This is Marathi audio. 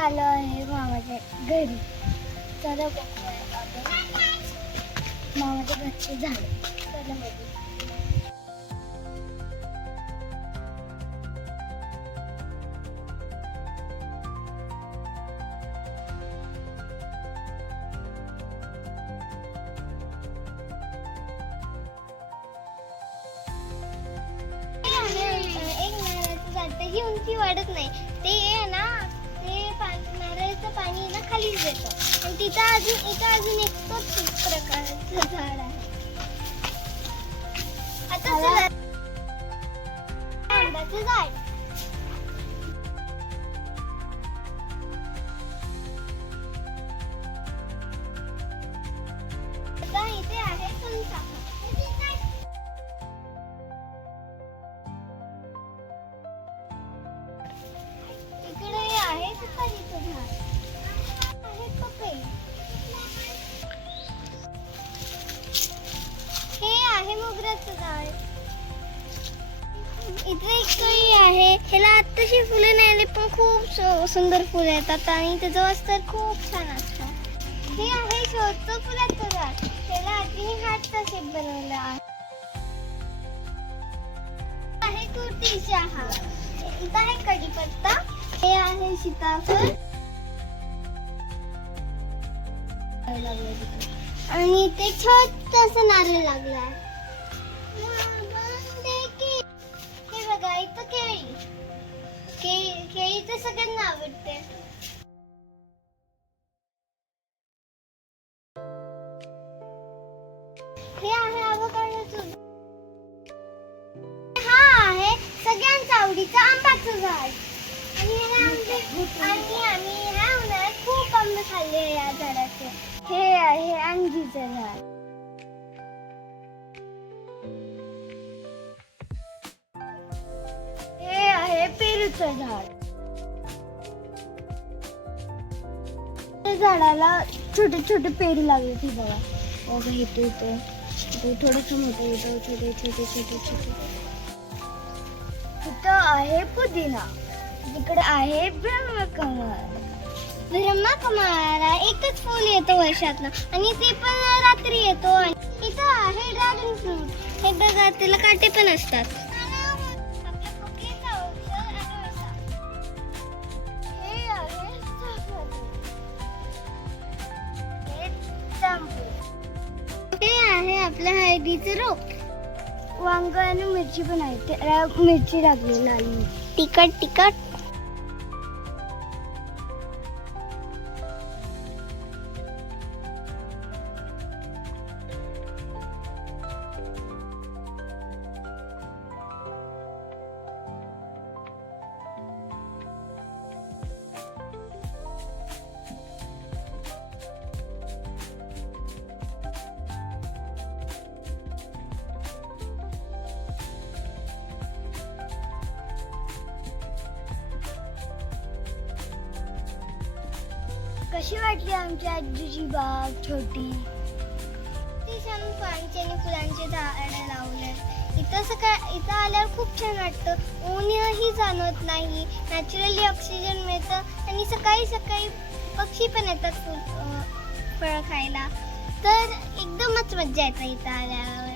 आलो आहे मामाच्या घरी. चला बघूया आपण मामाच्या घरचे झाड. चला बघू. एक नारळाचं झाड, ही उंची वाढत नाही. ते आहे ना, ते नारळाचं पाणी ना खालीच येतं आणि तिथं अजून एक तोच प्रकारचं झाड आहे. आता चला आंब्याचं झाड. आता इथे आहे फणसाचं. इकडे आहे सुपारीचं झाड. आहे पपई. हे आहे मोगऱ्याचं झाड. इथे एक कळी आहे. ह्याला आत्ताशी फुलं नाही आली पण खूप सुंदर फुलं येतात आणि त्याचं अस्तर खूप छान असतं. हे आहे शोचं फुलाचं झाड. त्याला आजीने हार्टचा शेप बनवला आहे. आहे तुळशी चहा. इथं आहे कढीपत्ता. हे आहे सीताफळ आणि ते छोटंसं नारळ लागलं आहे. हे बघा इथं केळी. केळी तर सगळ्यांना आवडते. हे आहे avocado. हा आहे सगळ्यांच्या आवडीचं आंब्याचं झाड. आणि आम्ही ह्या उन्हाळ्यात खूप आंबे खाल्ले या झाडाचे. हे आहे अंजीरचं झाड. हे आहे पेरूचं झाड. त्या झाडाला छोटे छोटे पेरू लागले. ती बघा बघा इथे थोडंसं मोठं येतं. छोटे छोटे छोटे छोटे. इथं आहे पुदिना. इकडे आहे ब्रह्मकमळ. ब्रह्मकमळाला एकच फूल येतं वर्षातनं आणि ते पण रात्री येतो. इथं आहे ड्रॅगन फ्रूट. हे बघा त्याला काटे पण असतात. हे आहे हे आहे आपल्या हळदीचं रोप. वांग आणि मिरची पण आहे. त्याला मिरची लागली लाल मिरची. तिखट कशी वाटली आमची आजीची बाग छोटी. ती छान फळांची आणि फुलांची झाडं लावले. इथं आल्यावर खूप छान वाटतं. ऊनही जाणवत नाही. नॅचरली ऑक्सिजन मिळतं आणि सकाळी सकाळी पक्षी पण येतात फळं खायला. तर एकदमच मज्जा येते इथं आल्यावर.